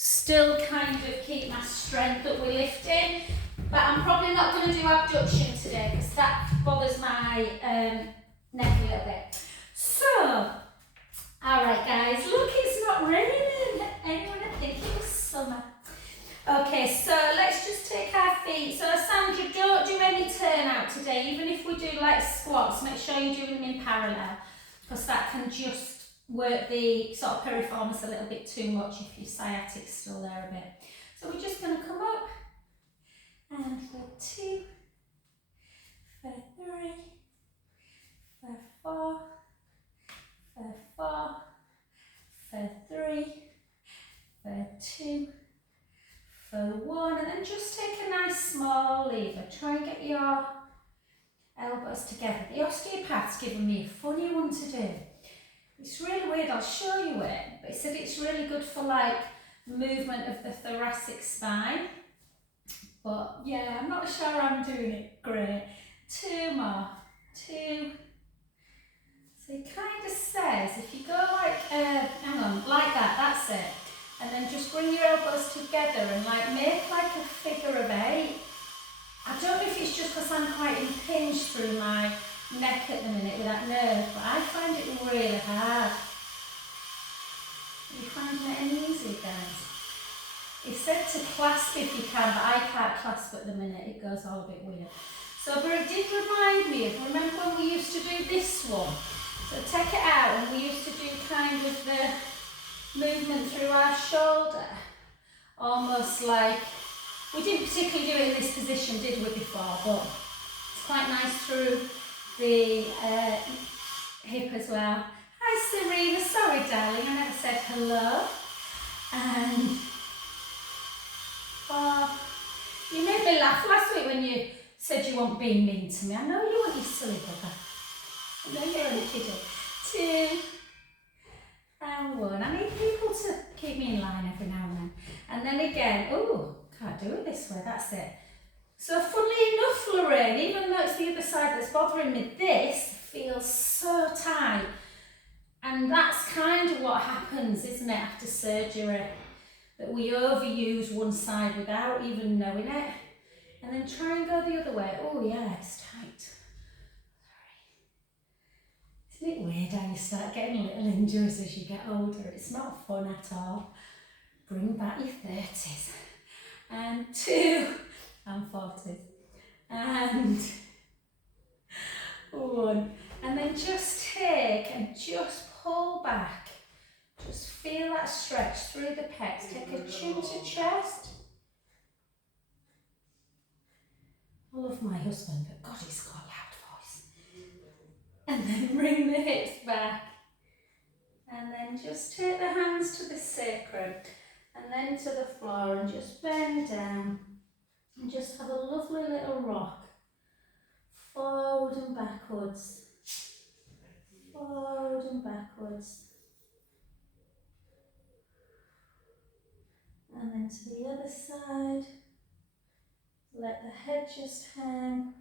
still kind of keep my strength that we're lifting. But I'm probably not going to do abduction today because that bothers my neck a little bit. So, alright guys, look, it's not raining. Anyone think it was summer? Okay, so let's just take our feet. So Sandra, don't do any turnout today. Even if we do like squats, make sure you're doing them in parallel because that can just work the sort of piriformis a little bit too much if your sciatic's still there a bit. So we're just going to come up and for 2, for 3, for 4, for 4, for 3, for 2, for 1, and then just take a nice small lever. Try and get your elbows together. The osteopath's given me a funny one to do. It's really weird, I'll show you it, but he said it's really good for like movement of the thoracic spine. But yeah, I'm not sure I'm doing it great. 2 more, 2. So he kind of says, if you go like, hang on, like that, that's it. And then just bring your elbows together and like make like a figure of 8. I don't know if it's just because I'm quite impinged through my neck at the minute with that nerve, but I find it really hard. Are you finding it any easier, guys? He said to clasp if you can, but I can't clasp at the minute, it goes all a bit weird. So, but it did remind me of, remember when we used to do this one? So take it out and we used to do kind of the movement through our shoulder. Almost like, we didn't particularly do it in this position, did we, before, but it's quite nice through the hip as well. Hi Serena, sorry darling, I never said hello. And you made me laugh last week when you said you weren't being mean to me. I know you weren't, you silly bugger. I know you're only kidding. 2 and 1. I need people to keep me in line every now and then. And then again, oh, can't do it this way, that's it. So funnily enough, Lorraine, even though it's the other side that's bothering me, this feels so tight. And that's kind of what happens, isn't it, after surgery? That we overuse one side without even knowing it. And then try and go the other way. Oh yeah, it's tight. Sorry. Isn't it weird how you start getting little injuries as you get older? It's not fun at all. Bring back your 30s. And 2. I'm 40. And 1. And then just take and just pull back. Just feel that stretch through the pecs. Take a chin to chest. I love my husband, but God, he's got a loud voice. And then bring the hips back. And then just take the hands to the sacrum. And then to the floor and just bend down. And just have a lovely little rock, forward and backwards, forward and backwards, and then to the other side, let the head just hang.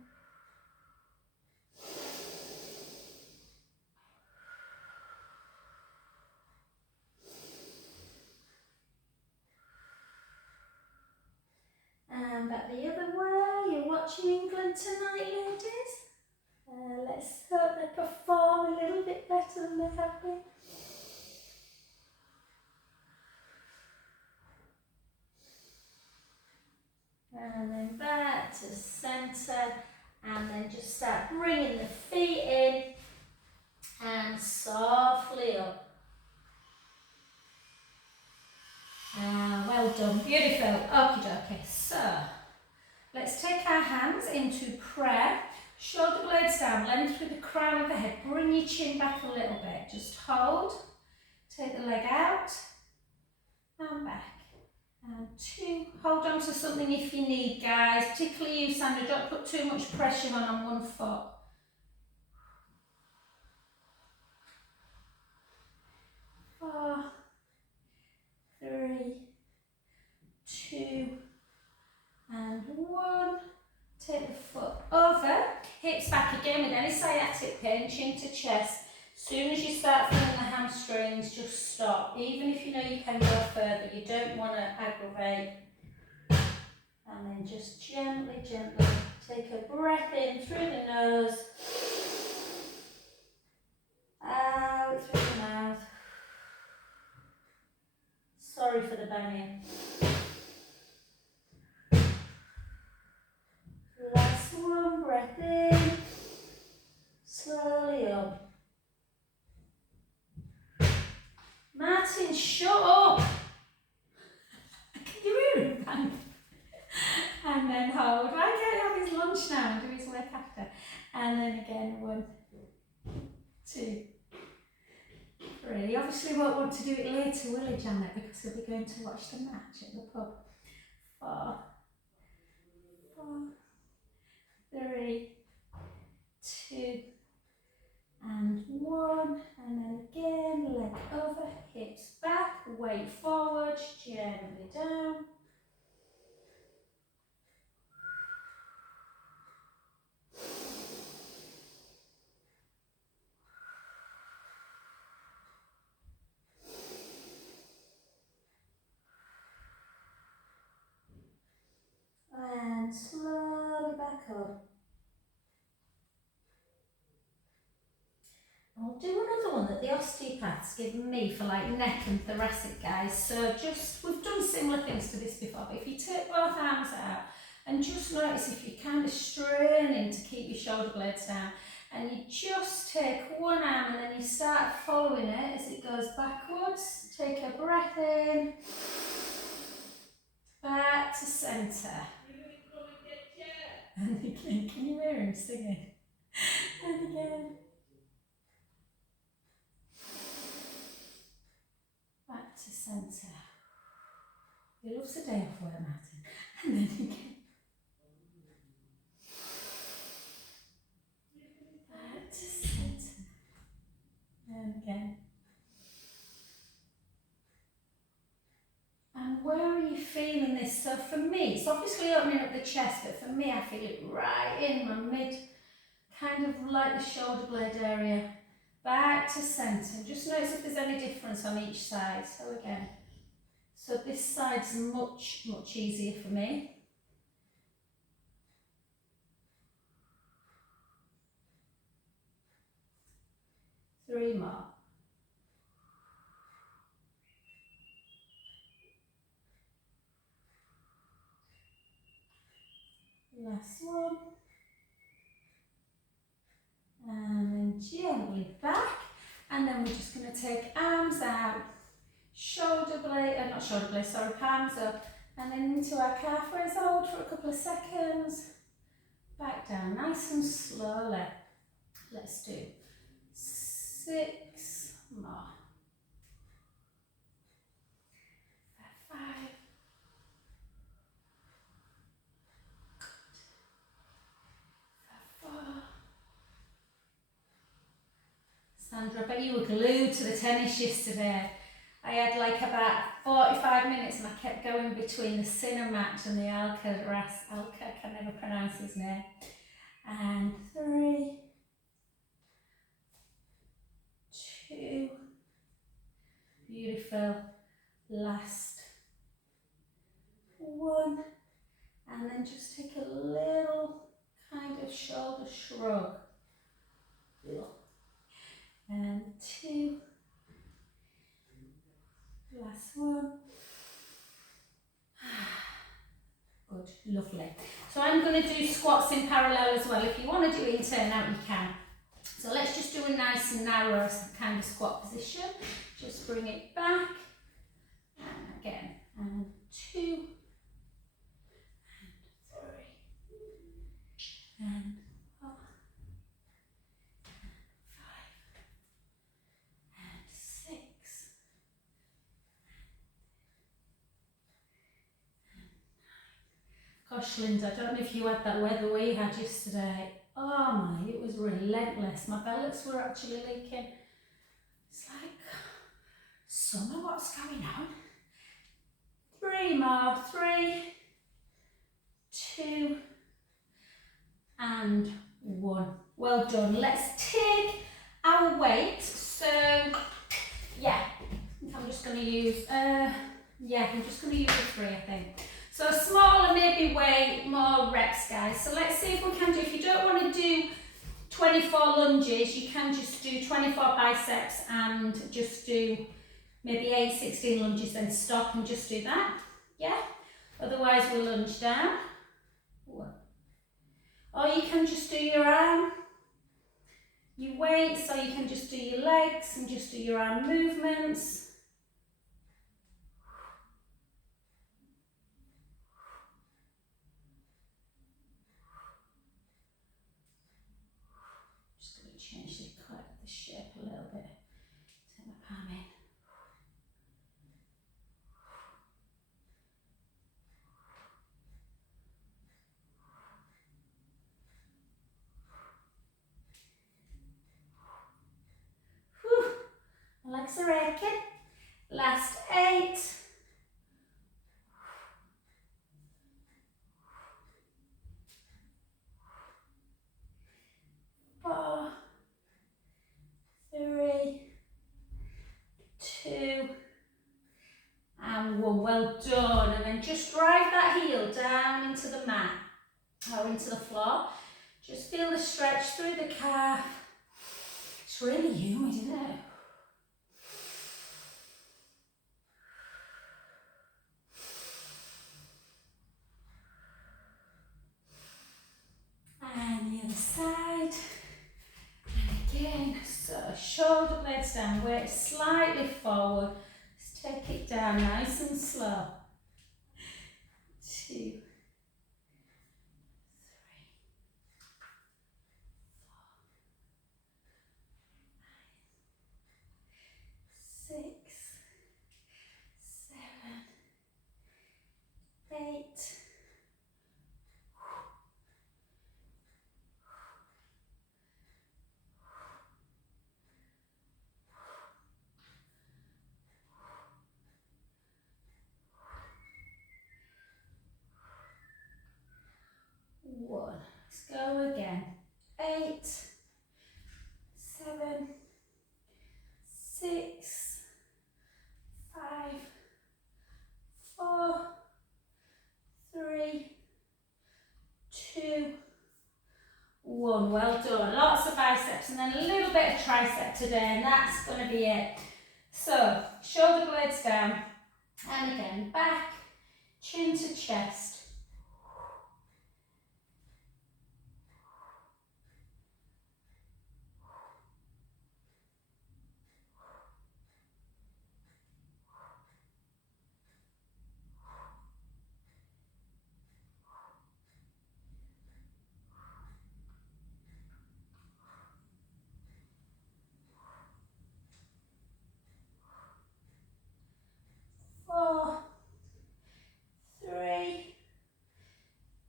And back the other way. You're watching England tonight, ladies. Let's hope they perform a little bit better than they have been. And then back to centre. And then just start bringing the feet in. And softly up. Well done, beautiful. Okie dokie. So, let's take our hands into prayer. Shoulder blades down, length through the crown of the head. Bring your chin back a little bit. Just hold. Take the leg out. And back. And 2. Hold on to something if you need, guys. Particularly you, Sandra. Don't put too much pressure on one foot. 4, 3, 2, and 1. Take the foot over, hips back again with any sciatic pain, chin to chest. As soon as you start feeling the hamstrings, just stop. Even if you know you can go further, you don't want to aggravate. And then just gently, gently take a breath in through the nose, out through the mouth. Sorry for the banging. Last one, breath in, slowly up. Martin, shut up! Can you hear him bang? And then hold. Why can't he have his lunch now and do his work after? And then again, 1, 2, 3. He obviously won't want to do it later, will he, Janet? Because he'll be going to watch the match at the pub. 4, 3, 2, and 1. And then again, leg over, hips back, weight forward, gently down. And slowly back up. I'll do another one that the osteopaths give me for like neck and thoracic guys. So just, we've done similar things to this before, but if you take both arms out and just notice if you're kind of straining to keep your shoulder blades down, and you just take one arm and then you start following it as it goes backwards. Take a breath in, back to centre. And again, can you hear him singing? And again. Back to centre. He loves a day off work, Martin. And then again. Back to centre. And again. And where are you feeling this? So for me, it's obviously opening up the chest, but for me I feel it right in my mid, kind of like the shoulder blade area. Back to centre. Just notice if there's any difference on each side. So again. So this side's much, much easier for me. Three more. Last one. And then gently back. And then we're just going to take arms out. Shoulder blade, not shoulder blade, sorry, palms up. And then into our calf raise hold for a couple of seconds. Back down nice and slowly. Let's do 6 more. 5. Sandra, I bet you were glued to the tennis yesterday. I had like about 45 minutes and I kept going between the Cinematch and the Alcaraz. I can never pronounce his name. And 3, 2, beautiful, last 1, and then just take a little kind of shoulder shrug. And 2, last 1. Good, lovely. So I'm going to do squats in parallel as well. If you want to do it in turn out, you can. So let's just do a nice and narrow kind of squat position. Just bring it back. And again. And 2. And 3. And 4. And 5. And 6. Gosh, Linda, I don't know if you had that weather we had yesterday. Oh my, it was relentless. My belts were actually leaking. It's like, summer, what's going on? 3 more. 3, 2, and 1. Well done. Let's take our weight. So, yeah, I going to use, yeah, I'm just going to use the 3, I think. So smaller, maybe way more reps, guys. So let's see if we can do, if you don't want to do 24 lunges, you can just do 24 biceps and just do maybe 8, 16 lunges, then stop and just do that. Yeah? Otherwise, we'll lunge down. Or you can just do your arm, your weights, or you can just do your legs and just do your arm movements. Just going to change the shape a little bit. Take my palm in. Whew. My legs are aching. Last 8. 4, 3, 2, and 1. Well done. And then just drive that heel down into the mat or into the floor. Just feel the stretch through the calf. It's really humid, isn't it? And the other side. And again. So shoulder blades down, weight slightly forward. Just take it down nice and slow. 2, 3, 4, 5, 6, 7, 8. One. Let's go again. 8, 7, 6, 5, 4, 3, 2, 1. Well done. Lots of biceps and then a little bit of tricep today, and that's going to be it. So shoulder blades down, and again back, chin to chest. 4, 3,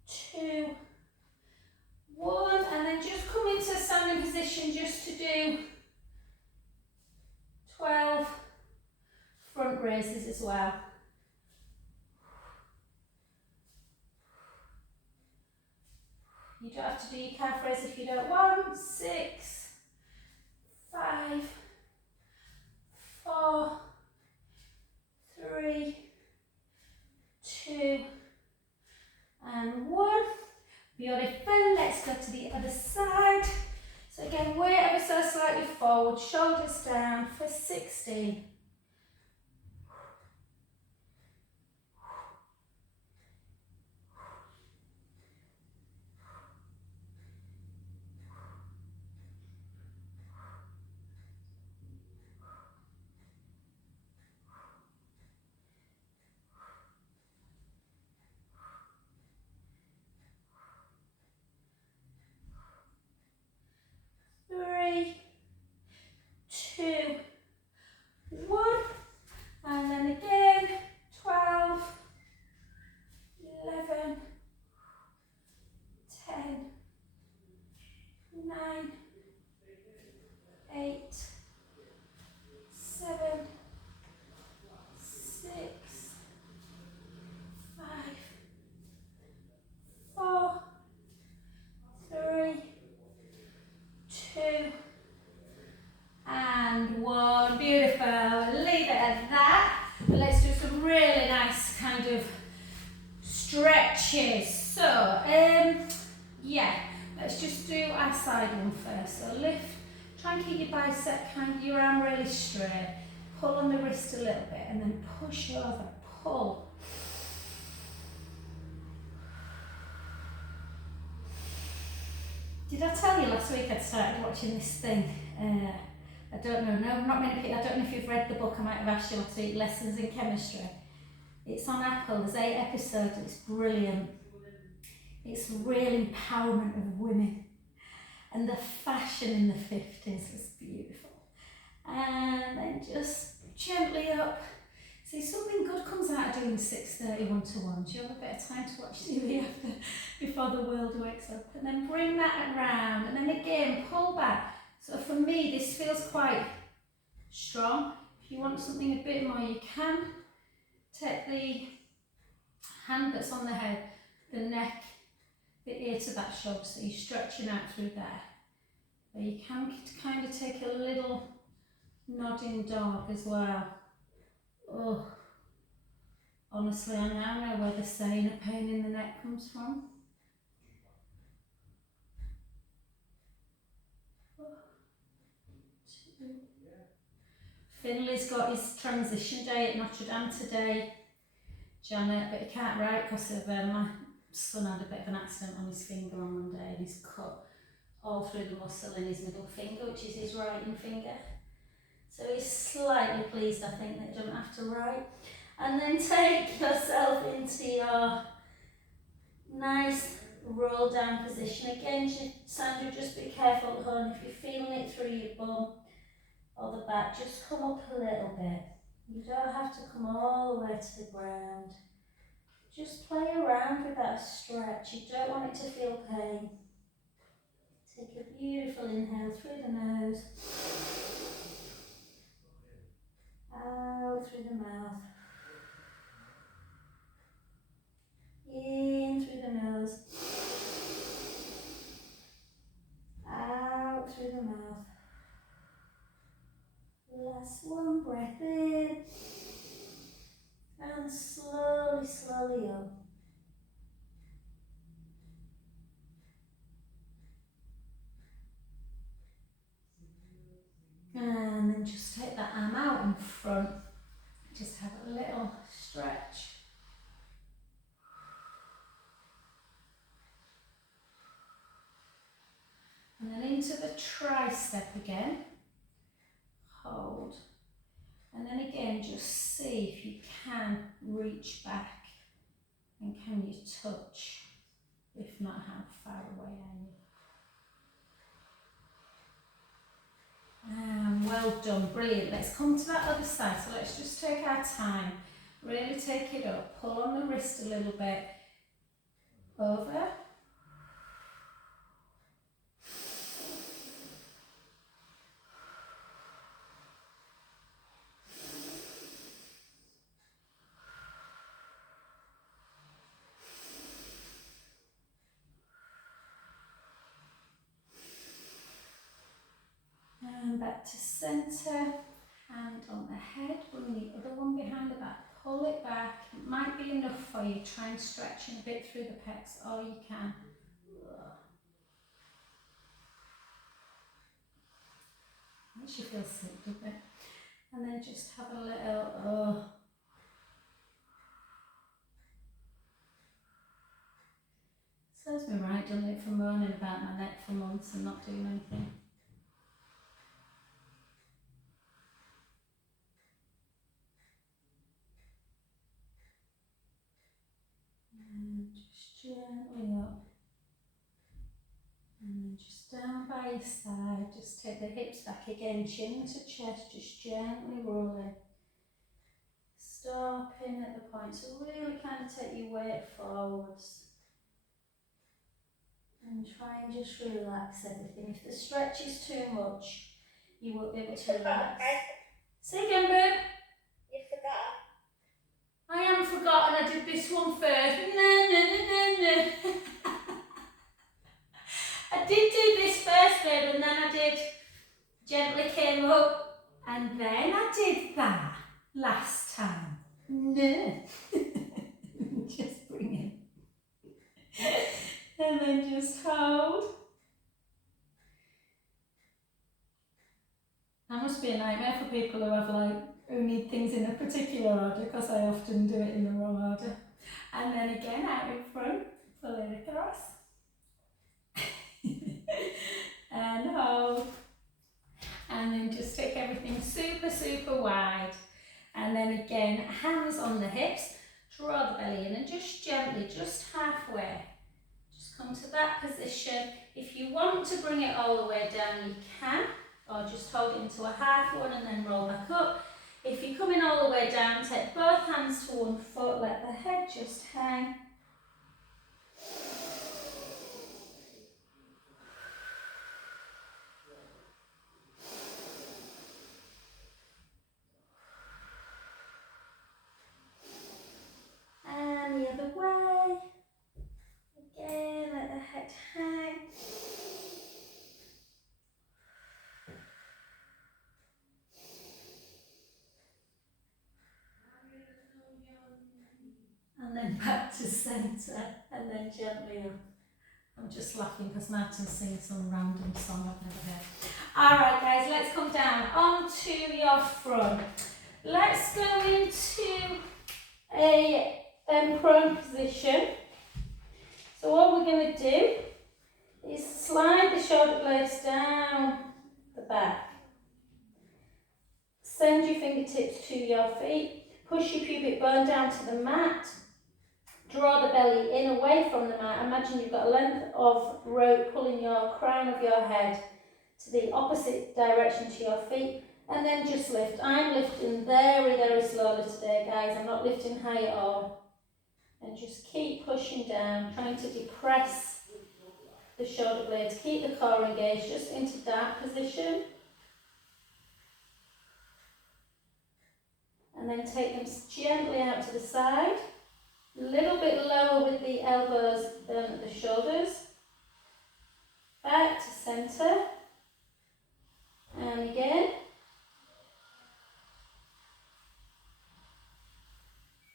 2, 1, and then just come into a standing position just to do 12 front raises as well. You don't have to do your calf raise if you don't want. 6, 5, 4, 3, 2, and 1. Beautiful. Let's go to the other side. So again, weight ever so slightly forward, shoulders down for 16. 3, 2, 1. stretches. So, yeah, let's just do our side one first. So lift, try and keep your bicep your arm really straight. Pull on the wrist a little bit and then push over, pull. Did I tell you last week I'd started watching this thing? I don't know, no, not many people, I don't know if you've read the book, I might have asked you last week, Lessons in Chemistry. It's on Apple, there's 8 episodes, it's brilliant. It's real empowerment of women. And the fashion in the 50s was beautiful. And then just gently up. See, something good comes out of doing 6:30 1-to-1. You have a bit of time to watch TV before the world wakes up. And then bring that around. And then again, pull back. So for me, this feels quite strong. If you want something a bit more, you can. Take the hand that's on the head, the neck, the ear to that shoulder, so you're stretching out through there. But you can kind of take a little nodding dog as well. Oh, honestly, I now know where the saying a pain in the neck comes from. Finley's got his transition day at Notre Dame today, Janet, but he can't write because of my son had a bit of an accident on his finger on Monday and he's cut all through the muscle in his middle finger, which is his writing finger. So he's slightly pleased, I think, that he doesn't have to write. And then take yourself into your nice roll down position. Again, Sandra, just be careful, hon, if you're feeling it through your bum or the back, just come up a little bit. You don't have to come all the way to the ground. Just play around with that stretch. You don't want it to feel pain. Take a beautiful inhale through the nose. Out through the mouth. In through the nose. Out through the mouth. Last one, breath in. And slowly, slowly up. And then just take that arm out in front. Just have a little stretch. And then into the tricep again. Hold. And then again, just see if you can reach back. And can you touch? If not, how far away are you? Well done, brilliant. Let's come to that other side. So let's just take our time. Really take it up. Pull on the wrist a little bit. Over. And back to centre. Hand on the head. Bring the other one behind the back. Pull it back. It might be enough for you. Try and stretch in a bit through the pecs, or you can. Makes you feel sick, doesn't it? And then just have a little, serves me right, doesn't it, for moaning about my neck for months and not doing anything. And just gently up. And then just down by your side, just take the hips back again, chin to chest, just gently rolling. Stopping at the point, so really kind of take your weight forwards. And try and just relax everything. If the stretch is too much, you won't be able to relax. Say again, babe. You forgot. I haven't forgotten, I did this one first. No. I did do this first, babe, and then I did gently came up, and then I did that last time. No. Just bring it. to be a nightmare for people who need things in a particular order, because I often do it in the wrong order. And then again out in front, pull it across. And hold. And then just take everything super, super wide. And then again, hands on the hips, draw the belly in and just gently, just halfway, just come to that position. If you want to bring it all the way down, you can, or just hold it into a half one and then roll back up. If you're coming all the way down, take both hands to one foot, let the head just hang. And the other way. Again, let the head hang. And then back to centre, and then gently up. I'm just laughing because Martin's singing some random song I've never heard. Alright guys, let's come down onto your front. Let's go into a prone position. So what we're going to do is slide the shoulder blades down the back. Send your fingertips to your feet. Push your pubic bone down to the mat. Draw the belly in away from the mat. Imagine you've got a length of rope pulling your crown of your head to the opposite direction to your feet. And then just lift. I'm lifting very, very slowly today, guys. I'm not lifting high at all. And just keep pushing down, trying to depress the shoulder blades. Keep the core engaged just into that position. And then take them gently out to the side. A little bit lower with the elbows than at the shoulders. Back to centre. And again.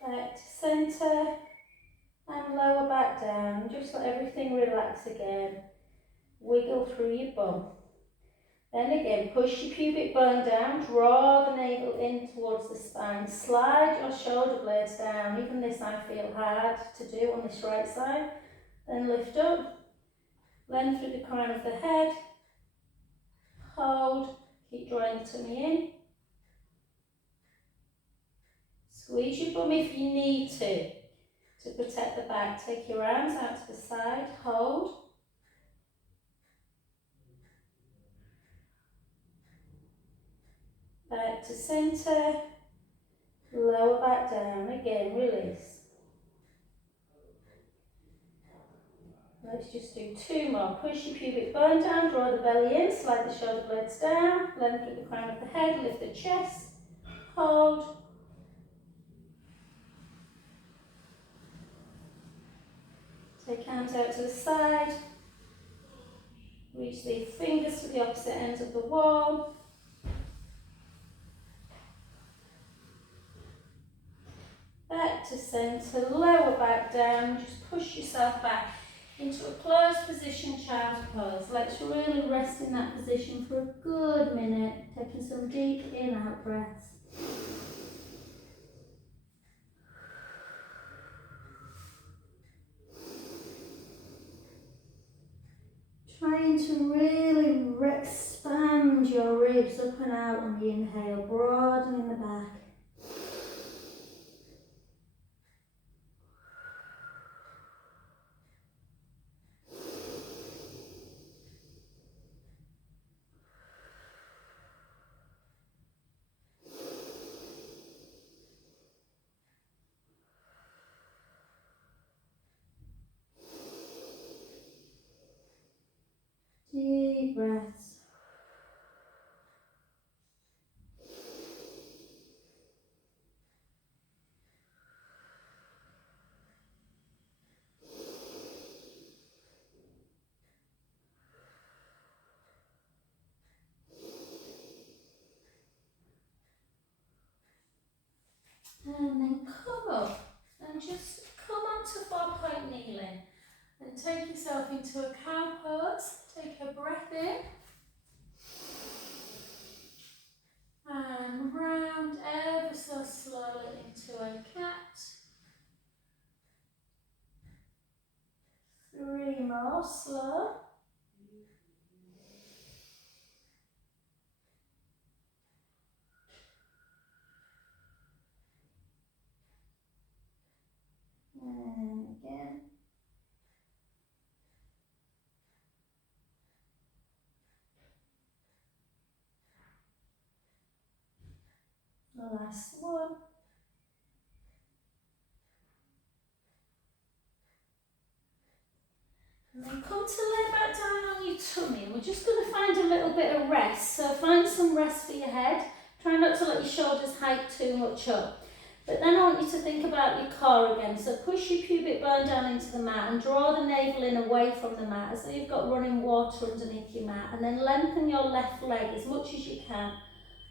Back to centre. And lower back down. Just let everything relax again. Wiggle through your bum. Then again, push your pubic bone down, draw the navel in towards the spine, slide your shoulder blades down. Even this I feel hard to do on this right side. Then lift up, length through the crown of the head, hold, keep drawing the tummy in. Squeeze your bum if you need to protect the back. Take your arms out to the side, hold. Back to centre, lower back down, again release. Let's just do two more. Push your pubic bone down, draw the belly in, slide the shoulder blades down, length through the crown of the head, lift the chest, hold. Take hands out to the side, reach the fingers to the opposite ends of the wall. Back to centre, lower back down, just push yourself back into a closed position, child's pose. Let's really rest in that position for a good minute, taking some deep in-out breaths. Trying to really expand your ribs up and out on the inhale, broadening the back. Deep breaths. And then come up and just come onto 4-point kneeling and take yourself into a cow pose. Take a breath in. and round ever so slowly into a cat. 3 more, slow. And again. The last one. And then come to lay back down on your tummy. We're just going to find a little bit of rest. So find some rest for your head. Try not to let your shoulders hike too much up. But then I want you to think about your core again. So push your pubic bone down into the mat and draw the navel in away from the mat as though you've got running water underneath your mat. And then lengthen your left leg as much as you can.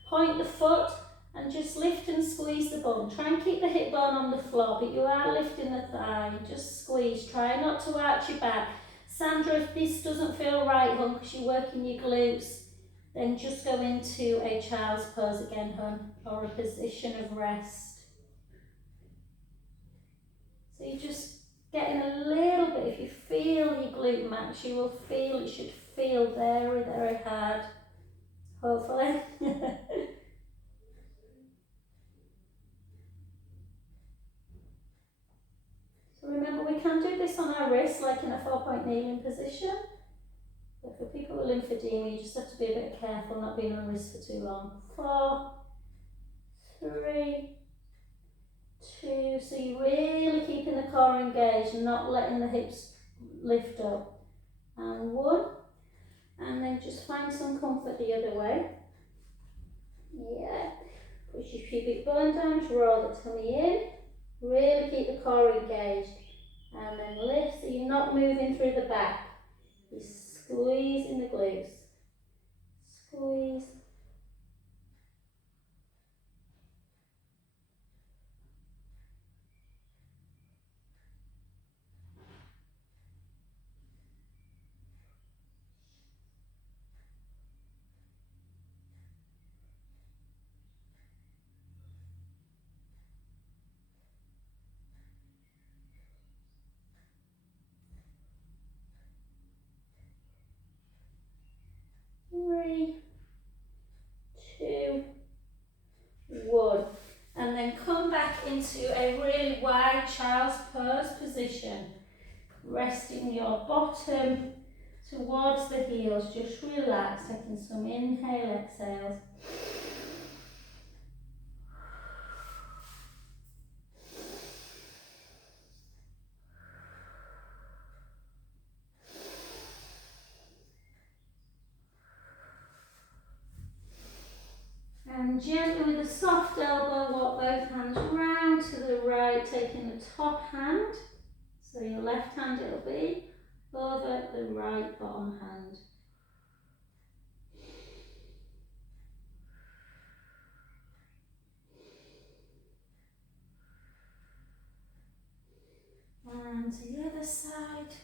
Point the foot and just lift and squeeze the bum. Try and keep the hip bone on the floor, but you are lifting the thigh. Just squeeze. Try not to arch your back. Sandra, if this doesn't feel right, hon, because you're working your glutes, then just go into a child's pose again, hon, or a position of rest. So you're just getting a little bit, if you feel your glute max, you will feel, it should feel very, very hard, hopefully. So remember, we can do this on our wrists, like in a 4-point kneeling position. But for people with lymphedema, you just have to be a bit careful not being on wrists for too long. 4, 3, 2, so you're really keeping the core engaged and not letting the hips lift up. And 1, and then just find some comfort the other way. Yeah, push your pubic bone down, draw the tummy in, really keep the core engaged. And then lift, so you're not moving through the back. You're squeezing the glutes. Squeeze. Three, 2, 1. And then come back into a really wide child's pose position. Resting your bottom towards the heels. Just relax, taking some inhale, exhales. And gently with a soft elbow, walk both hands round to the right, taking the top hand. So your left hand it'll be over the right bottom hand. And to the other side.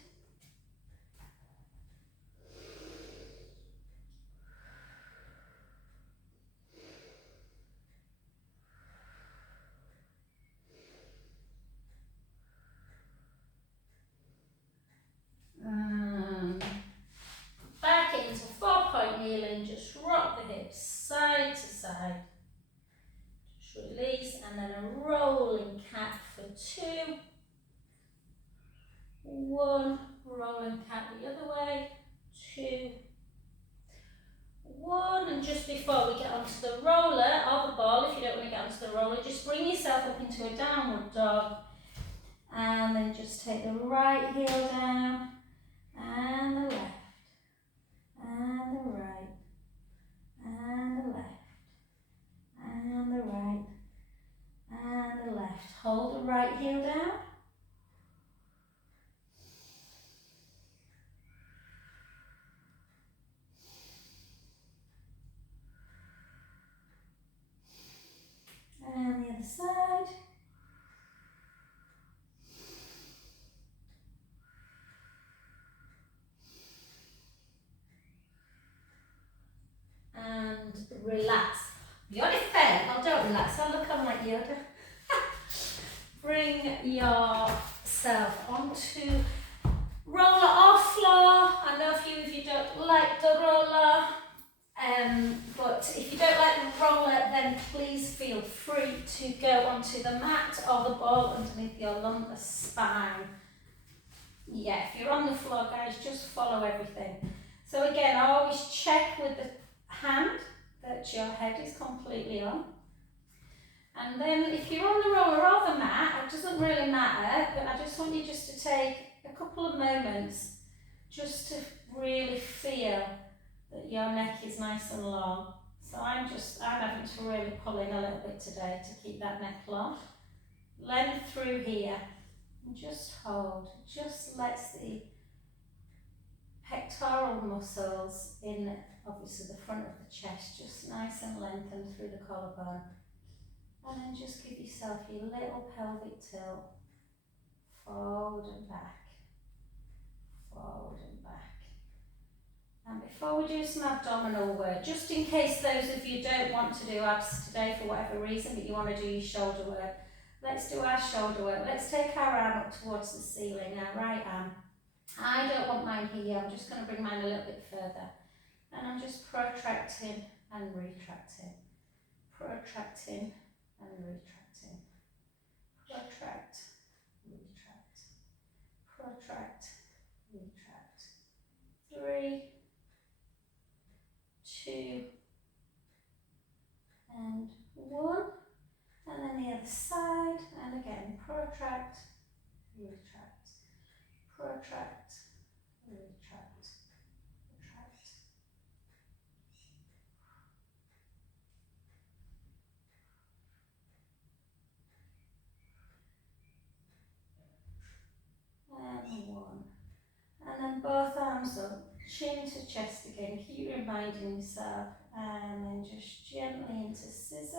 And back into 4-point kneeling, just rock the hips side to side. Just release, and then a rolling cat for 2. 1, rolling cat the other way, 2, 1, and just before we get onto the roller or the ball, if you don't want to get onto the roller, just bring yourself up into a downward dog, and then just take the right heel down, and the left, and the right, and the left, and the right, and the left. Hold the right heel down. And the other side. yourself onto roller or floor. I know a few of you don't like the roller, but if you don't like the roller, then please feel free to go onto the mat or the ball underneath your lumbar spine. Yeah, if you're on the floor, guys, just follow everything. So again, always check with the hand that your head is completely on. And then if you're on the roller or the mat, it doesn't really matter, but I just want you just to take a couple of moments just to really feel that your neck is nice and long. So I'm having to really pull in a little bit today to keep that neck long. Length through here and just hold. Just lets the pectoral muscles in, obviously the front of the chest, just nice and lengthened through the collarbone. And then just give yourself your little pelvic tilt, forward and back, forward and back. And before we do some abdominal work, just in case those of you don't want to do abs today for whatever reason, but you want to do your shoulder work, let's do our shoulder work. Let's take our arm up towards the ceiling, our right arm. I don't want mine here, I'm just going to bring mine a little bit further. And I'm just protracting and retracting, protracting and retracting, protract, retract, protract, retract. 3, 2, and 1. And then the other side, and again, protract, retract, protract, retract, retract. And 1. And then both arms up, chin to chest again, keep reminding yourself, and then just gently into scissor. I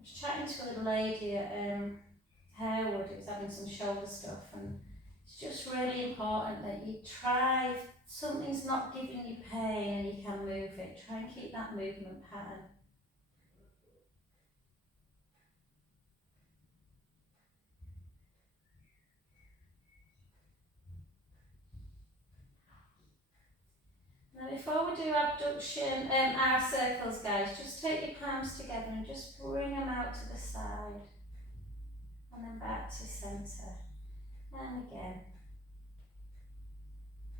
was chatting to a lady at Harewood who was having some shoulder stuff, and it's just really important that you try, if something's not giving you pain and you can move it, try and keep that movement pattern. Now before we do abduction, our circles, guys, just take your palms together and just bring them out to the side and then back to centre. And again.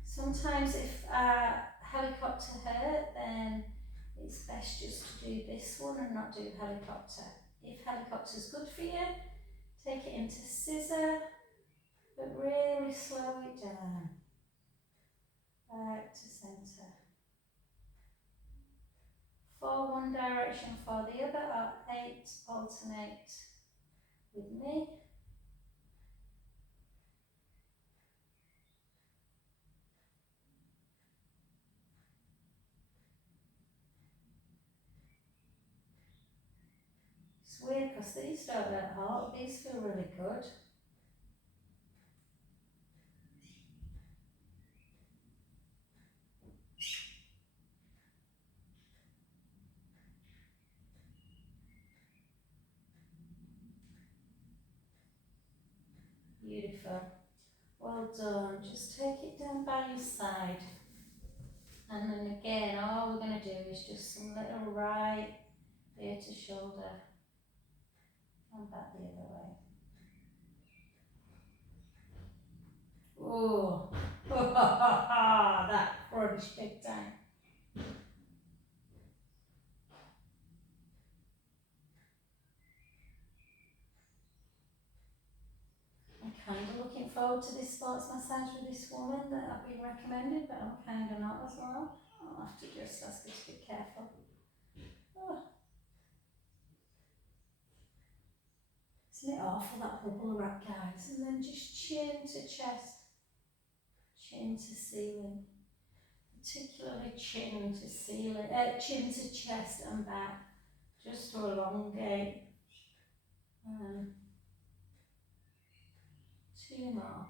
Sometimes if our helicopter hurt, then it's best just to do this one and not do helicopter. If helicopter's good for you, take it into scissor, but really slow it down. Back to centre. For one direction, for the other, or 8, alternate with me. It's weird because these don't get hot, these feel really good. Beautiful. Well done. Just take it down by your side. And then again, all we're going to do is just some little right ear to shoulder and back the other way. Oh, that crunch big time. I'm kind of looking forward to this sports massage with this woman that I've been recommended, but I'm kind of not as well. I'll have to just ask her to be careful. Oh. Isn't it awful, that bubble wrap, guys? And then just chin to chest, chin to ceiling. Particularly chin to ceiling, chin to chest and back, just to elongate. 2 more.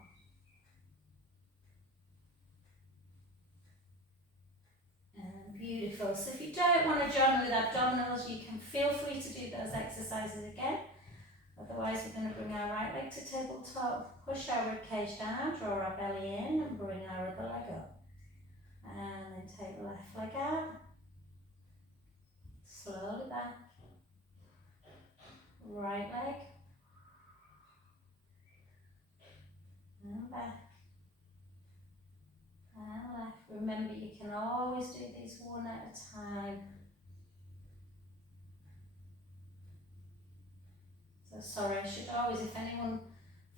Beautiful. So if you don't want to join with abdominals, you can feel free to do those exercises again. Otherwise, we're going to bring our right leg to tabletop. Push our ribcage down, draw our belly in and bring our other leg up. And then take the left leg out. Slowly back. Right leg. And back. And left. Remember, you can always do these one at a time. So sorry, I should always, if anyone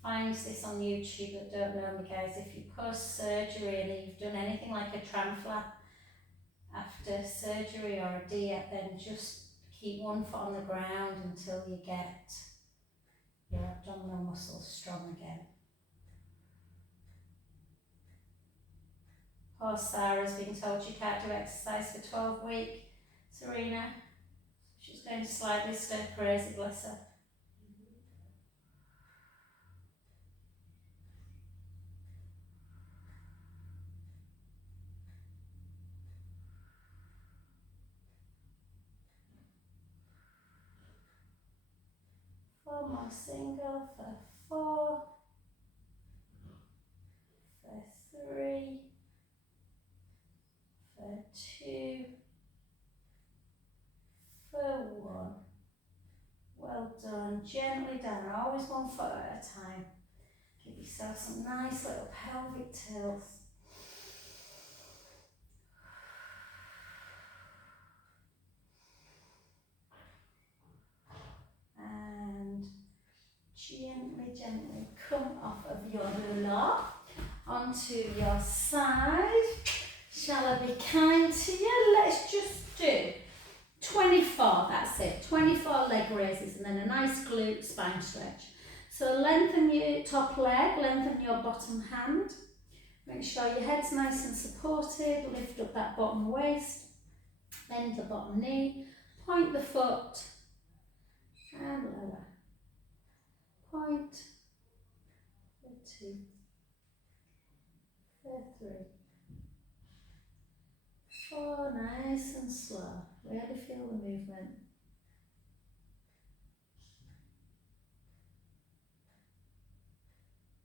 finds this on YouTube that don't know me guys, if you post-surgery and you've done anything like a tram flap after surgery or a diet, then just keep one foot on the ground until you get your abdominal muscles strong again. Poor Sarah's been told she can't do exercise for 12 weeks. Serena, she's going slightly stir crazy, bless her. Four more single for 4, for 3, for 2, for 1. Well done. Gently down, always one foot at a time. Give yourself some nice little pelvic tilts. And gently, gently come off of your lock onto your side. Shall I be kind to you? Let's just do 24, that's it, 24 leg raises and then a nice glute spine stretch. So lengthen your top leg, lengthen your bottom hand. Make sure your head's nice and supported, lift up that bottom waist, bend the bottom knee, point the foot and lower. Point for 2, for 3, 4, nice and slow. Really feel the movement.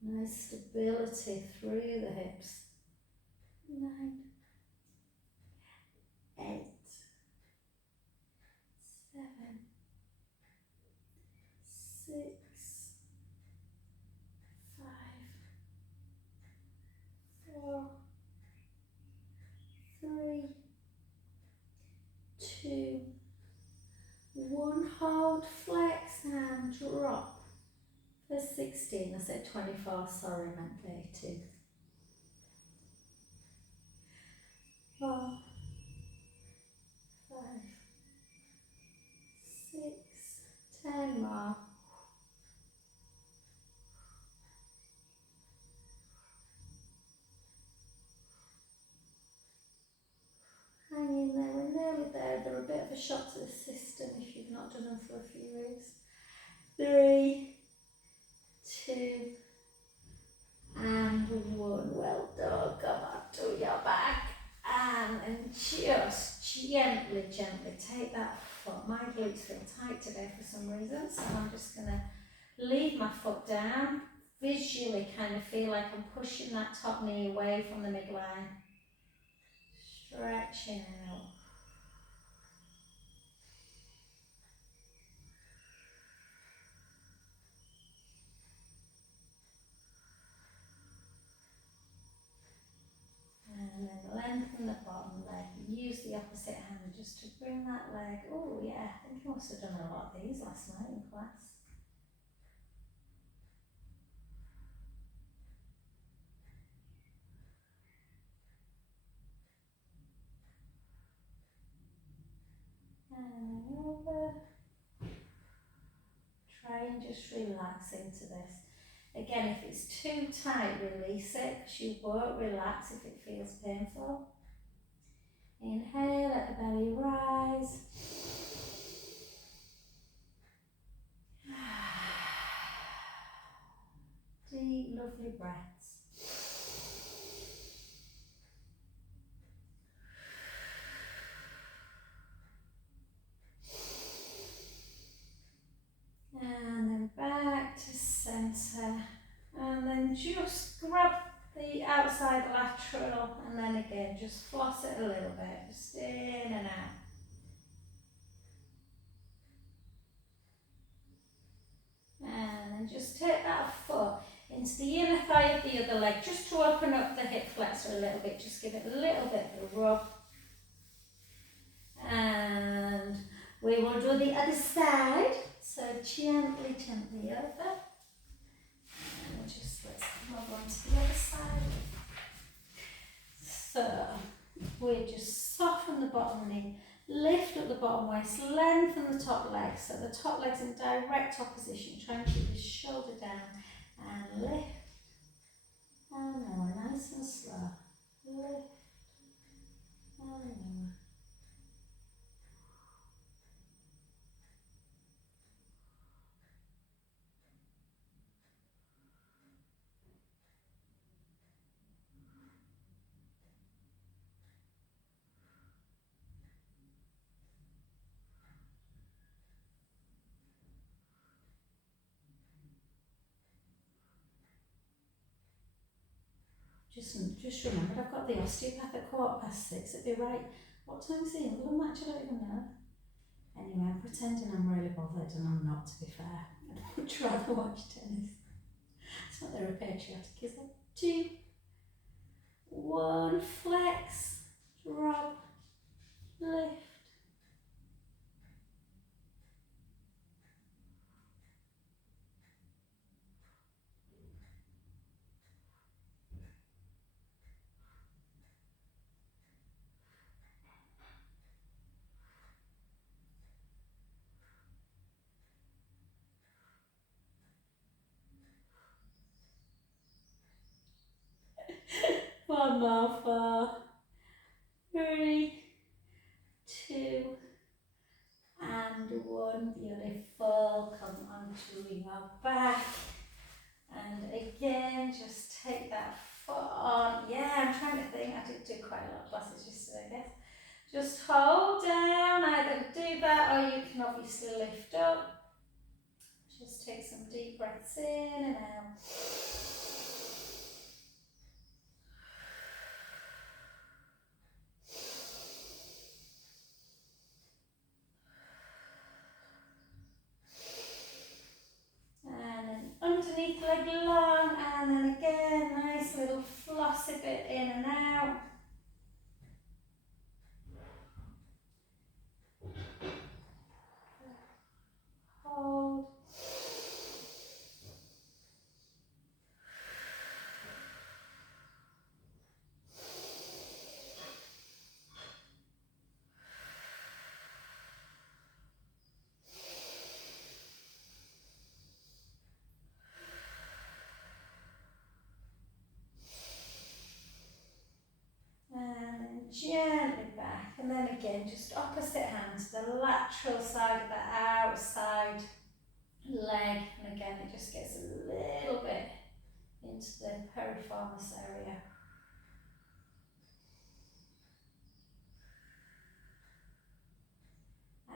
Nice stability through the hips. 9, 8, 7, 6, 5, 4, 3, 2, 1. Hold, flex and drop. For 16, I said 24, sorry, I meant 32. 4, 5, 6, 10 more. Hang in there, we're nearly there. They're a bit of a shock to the system if you've not done them for a few weeks. 3, 2, and 1. Well done. Come on to your back. And then just gently, gently take that foot. My glutes feel tight today for some reason, so I'm just going to leave my foot down. Visually kind of feel like I'm pushing that top knee away from the midline. Stretching out. And then lengthen the bottom leg. Use the opposite hand just to bring that leg. Oh yeah, I think I must have done a lot of these last night in class. And over. Try and just relax into this. Again, if it's too tight, release it because you won't relax if it feels painful. Inhale, let the belly rise. Deep, lovely breaths. And then back to centre. centre, and then just grab the outside lateral, and then again just floss it a little bit, just in and out. And then just take that foot into the inner thigh of the other leg, just to open up the hip flexor a little bit, just give it a little bit of a rub. And we will do the other side, so gently, gently over. And just let's come over onto the other side. So we just soften the bottom knee, lift up the bottom waist, lengthen the top leg, so the top leg's in direct opposition. Try and keep the shoulder down and lift. And lower, nice and slow. Lift and lower. Just remember, I've got the osteopath at 6:15. It'd be right. What time's the England match? I don't even know. Anyway, I'm pretending I'm really bothered, and I'm not, to be fair. I'd much rather watch tennis. It's not very patriotic, is it? 2, 1, flex, drop, lift. One more, 4, 3, 2, and 1. Beautiful. Come onto your back. And again, just take that foot on. Yeah, I'm trying to think. I did do quite a lot of classes yesterday, I guess. Just hold down. Either do that, or you can obviously lift up. Just take some deep breaths in and out. And then underneath leg long, and then again, nice little flossy bit in and out. Hold. And gently back, and then again, just opposite hand to the lateral side of the outside leg, and again it just gets a little bit into the piriformis area.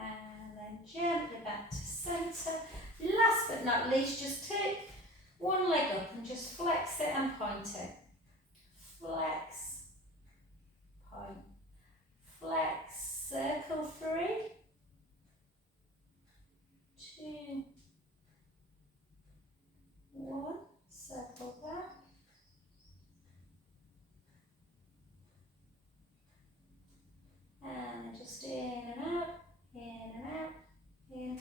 And then gently back to centre. Last but not least, just take one leg up and just flex it and point it. Flex, point, flex, circle 3, 2, 1, circle back. And then just in and out, in and out, in.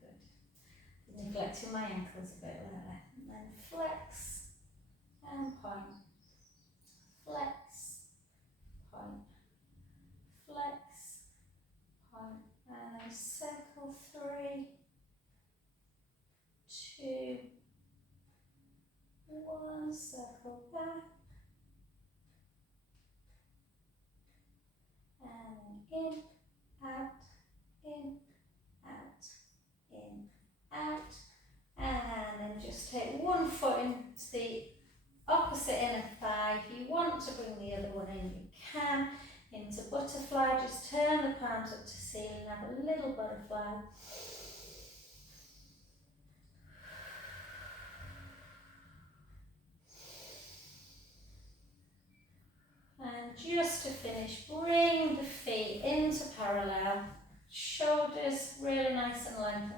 Good. Neglecting my ankles a bit there. And then flex and point. Flex, point, flex, point, and then circle 3, 2, 1, circle back, and then in, out, in, out, in, out, and then just take one foot into the opposite inner thigh. If you want to bring the other one in, you can. Into butterfly, just turn the palms up to ceiling, have a little butterfly.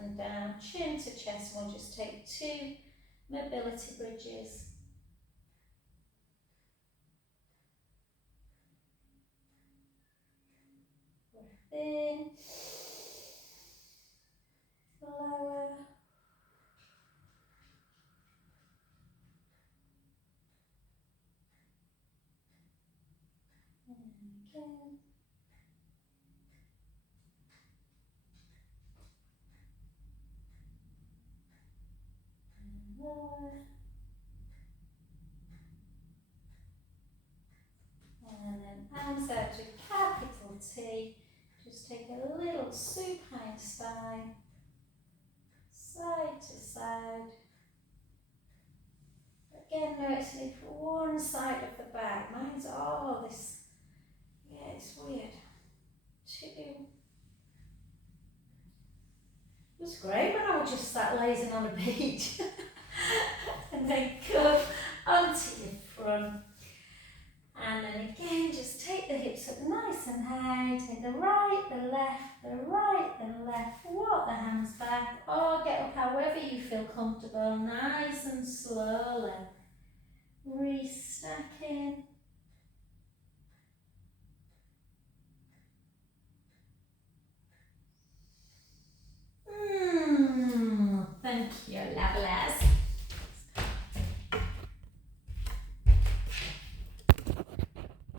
and down, chin to chest. We'll just take 2 mobility bridges. Breath in, lower. And again. And lower. And then arms out to capital T. Just take a little supine spine, side to side. Again, noticing it for one side of the back. Mine's all this, yeah, it's weird. 2. It was great when I was just sat lazing on a beach. And then come onto your front. And then again, just take the hips up nice and high. Take the right, the left, the right, the left. Walk the hands back or get up however you feel comfortable. Nice and slowly. Restacking. Thank you, lovelies.